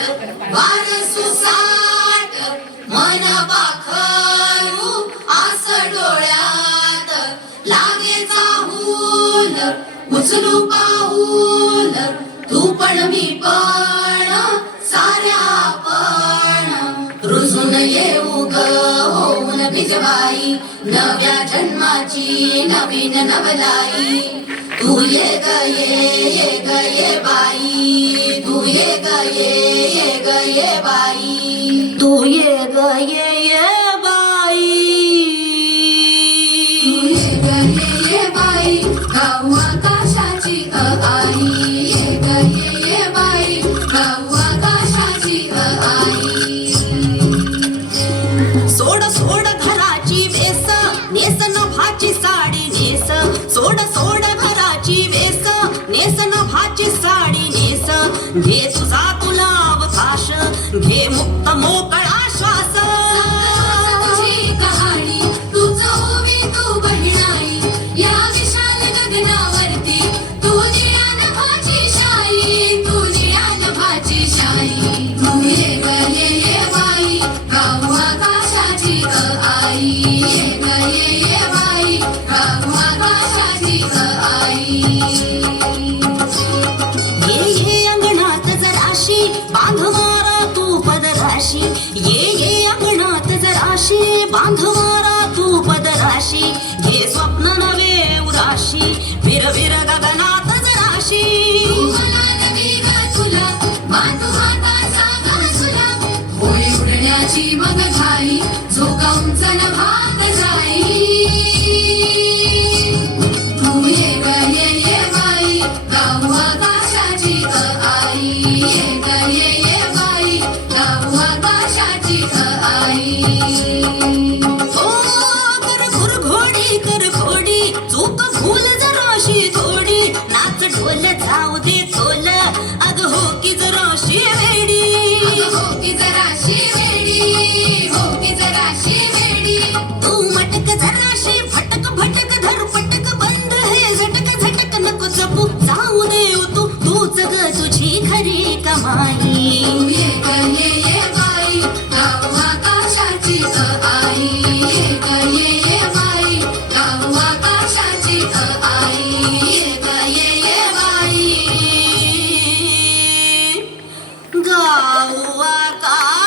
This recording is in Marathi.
वार सुसाट मन पाखरू आस डोळ्यात लागे चाहूल उचलू पाऊल तू पण मी पण साऱ्या आपण रुजून येऊ ग होऊन भिजवाई नव्या जन्माची नवीन नवलाई तू ये ग ये बाई तू ये ग ये बाई तू ये ग ये बाई तू ये बाई गाऊ आकाशाची आई ये ग ये बाई गाऊ आकाशाची आई सोड सोड घराची वेस नेस नभाची साडी नेस सोड सोड घराची वेस नेस नभाची साडी नेस घे तुझा तुला अवकाश घे मुक्त मोकळा श्वास तुझी कहाणी तुझ होवी तू बहिणाई या विशाल गगनावरती तू निळ्यान भाची शाई तू निळ्यान भाची शाई तू ये ग ये बाई गाऊ आकाशाची आई ये ग ये बाई गाऊ आकाशाची आई ये अंगणात जराशी बांधवारा तू पदराशी ये अंगणात जराशी बांधवारा तू पदराशी घे स्वप्न नवे उराशी विर विर गगनात जराशी मला नवी ग तुला बांधू हाताचा घासुला होळी उडण्याची मग घाई झोका उंच न भाग जाई तू ये ग ये बाई गाऊ आकाशाची आई ये ग ये बाई गाऊ आकाशाची आई ओ कर घोडी चूक भूल जराशी थोडी नाच ढोल जाऊ दे तोल अग हो की जराशी वेडी हो की जराशी वेडी हो की जराशी वेडी तू मटक जराशी फटक भटक धर पटक बंद हे झटक झटक नको जपू जाऊ दे तू तूच ग तुझी खरी कमाई तू ये ग ये बाई गाऊ आकाशाची आई ये ग ये बाई गाऊ आकाशाची आई ये ग ये बाई गाऊ आकाशाची